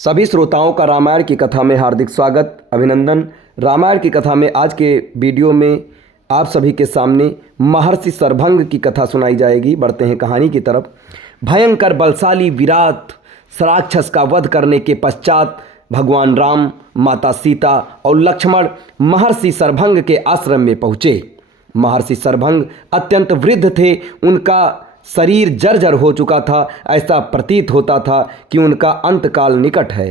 सभी श्रोताओं का रामायण की कथा में हार्दिक स्वागत अभिनंदन। रामायण की कथा में आज के वीडियो में आप सभी के सामने महर्षि सरभंग की कथा सुनाई जाएगी। बढ़ते हैं कहानी की तरफ। भयंकर बलशाली विराट राक्षस का वध करने के पश्चात भगवान राम, माता सीता और लक्ष्मण महर्षि सरभंग के आश्रम में पहुँचे। महर्षि सरभंग अत्यंत वृद्ध थे। उनका शरीर जर्जर हो चुका था। ऐसा प्रतीत होता था कि उनका अंतकाल निकट है।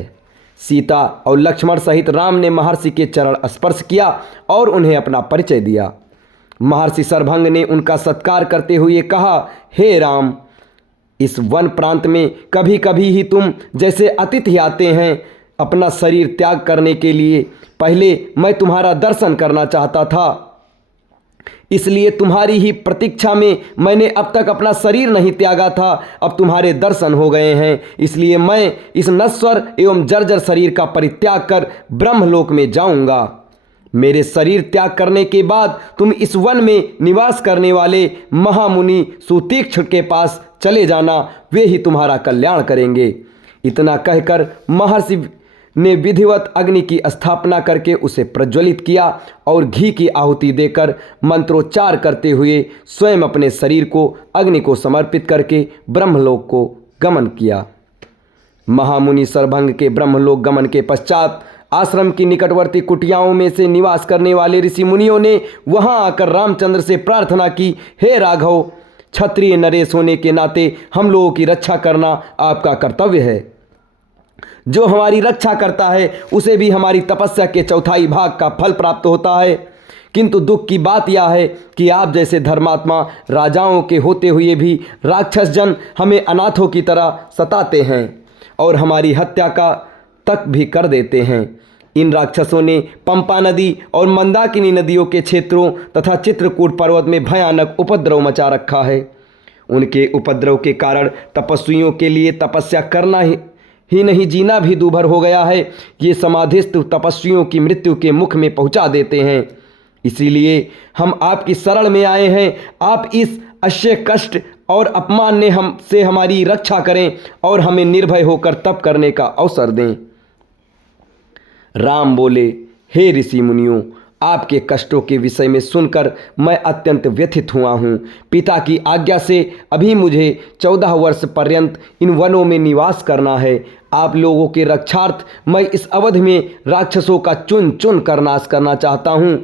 सीता और लक्ष्मण सहित राम ने महर्षि के चरण स्पर्श किया और उन्हें अपना परिचय दिया। महर्षि सरभंग ने उनका सत्कार करते हुए कहा, हे राम, इस वन प्रांत में कभी कभी ही तुम जैसे अतिथि आते हैं अपना शरीर त्याग करने के लिए। पहले मैं तुम्हारा दर्शन करना चाहता था, इसलिए तुम्हारी ही प्रतीक्षा में मैंने अब तक अपना शरीर नहीं त्यागा था। अब तुम्हारे दर्शन हो गए हैं, इसलिए मैं इस नश्वर एवं जर्जर शरीर का परित्याग कर ब्रह्मलोक में जाऊंगा। मेरे शरीर त्याग करने के बाद तुम इस वन में निवास करने वाले महामुनि सुतीक्ष्ण के पास चले जाना, वे ही तुम्हारा कल्याण करेंगे। इतना कहकर महर्षि ने विधिवत अग्नि की स्थापना करके उसे प्रज्वलित किया और घी की आहुति देकर मंत्रोच्चार करते हुए स्वयं अपने शरीर को अग्नि को समर्पित करके ब्रह्मलोक को गमन किया। महामुनि सरभंग के ब्रह्मलोक गमन के पश्चात आश्रम की निकटवर्ती कुटियाओं में से निवास करने वाले ऋषि मुनियों ने वहां आकर रामचंद्र से प्रार्थना की, हे राघव, क्षत्रिय नरेश होने के नाते हम लोगों की रक्षा करना आपका कर्तव्य है। जो हमारी रक्षा करता है उसे भी हमारी तपस्या के चौथाई भाग का फल प्राप्त होता है। किंतु दुख की बात यह है कि आप जैसे धर्मात्मा राजाओं के होते हुए भी राक्षस जन हमें अनाथों की तरह सताते हैं और हमारी हत्या का तक भी कर देते हैं। इन राक्षसों ने पंपा नदी और मंदाकिनी नदियों के क्षेत्रों तथा चित्रकूट पर्वत में भयानक उपद्रव मचा रखा है। उनके उपद्रव के कारण तपस्वियों के लिए तपस्या करना ही नहीं, जीना भी दूभर हो गया है। ये समाधिस्थ तपस्वियों की मृत्यु के मुख में पहुंचा देते हैं। इसीलिए हम आपकी शरण में आए हैं। आप इस अश्य कष्ट और अपमान ने हमसे हमारी रक्षा करें और हमें निर्भय होकर तप करने का अवसर दें। राम बोले, हे ऋषि मुनियों, आपके कष्टों के विषय में सुनकर मैं अत्यंत व्यथित हुआ हूँ। पिता की आज्ञा से अभी मुझे 14 वर्ष पर्यंत इन वनों में निवास करना है। आप लोगों के रक्षार्थ मैं इस अवधि में राक्षसों का चुन चुन कर नाश करना चाहता हूँ।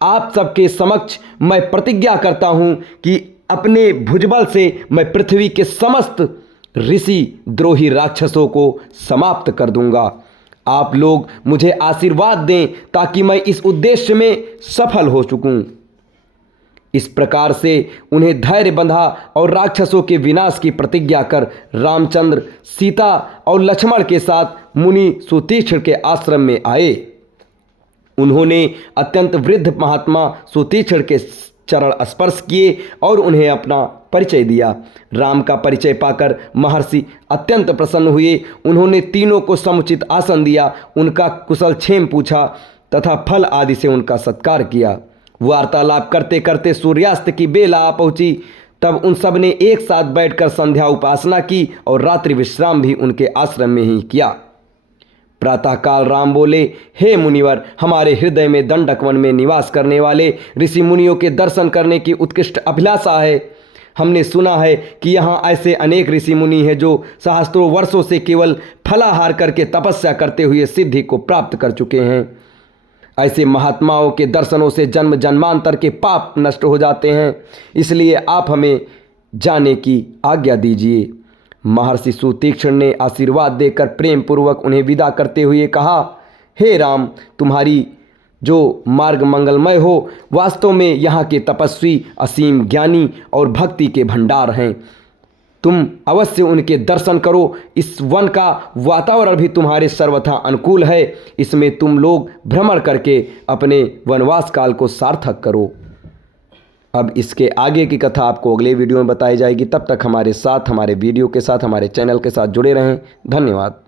आप सबके समक्ष मैं प्रतिज्ञा करता हूँ कि अपने भुजबल से मैं पृथ्वी के समस्त ऋषि द्रोही राक्षसों को समाप्त कर दूंगा। आप लोग मुझे आशीर्वाद दें ताकि मैं इस उद्देश्य में सफल हो सकूं। इस प्रकार से उन्हें धैर्य बंधा और राक्षसों के विनाश की प्रतिज्ञा कर रामचंद्र, सीता और लक्ष्मण के साथ मुनि सुतीक्ष्ण के आश्रम में आए। उन्होंने अत्यंत वृद्ध महात्मा सुतीक्ष्ण के चरण स्पर्श किए और उन्हें अपना परिचय दिया। राम का परिचय पाकर महर्षि अत्यंत प्रसन्न हुए। उन्होंने तीनों को समुचित आसन दिया, उनका कुशल क्षेम पूछा तथा फल आदि से उनका सत्कार किया। वार्तालाप करते करते सूर्यास्त की बेला आ पहुंची। तब उन सब ने एक साथ बैठकर संध्या उपासना की और रात्रि विश्राम भी उनके आश्रम में ही किया। प्रातःकाल राम बोले, हे मुनिवर, हमारे हृदय में दंडक वन में निवास करने वाले ऋषि मुनियों के दर्शन करने की उत्कृष्ट अभिलाषा है। हमने सुना है कि यहाँ ऐसे अनेक ऋषि मुनि हैं जो सहस्त्रों वर्षों से केवल फलाहार करके तपस्या करते हुए सिद्धि को प्राप्त कर चुके हैं। ऐसे महात्माओं के दर्शनों से जन्म जन्मांतर के पाप नष्ट हो जाते हैं, इसलिए आप हमें जाने की आज्ञा दीजिए। महर्षि सुतीक्ष्ण ने आशीर्वाद देकर प्रेम पूर्वक उन्हें विदा करते हुए कहा, हे राम, तुम्हारी जो मार्ग मंगलमय हो। वास्तव में यहाँ के तपस्वी असीम ज्ञानी और भक्ति के भंडार हैं। तुम अवश्य उनके दर्शन करो। इस वन का वातावरण भी तुम्हारे सर्वथा अनुकूल है। इसमें तुम लोग भ्रमण करके अपने वनवास काल को सार्थक करो। अब इसके आगे की कथा आपको अगले वीडियो में बताई जाएगी। तब तक हमारे साथ, हमारे वीडियो के साथ, हमारे चैनल के साथ जुड़े रहें। धन्यवाद।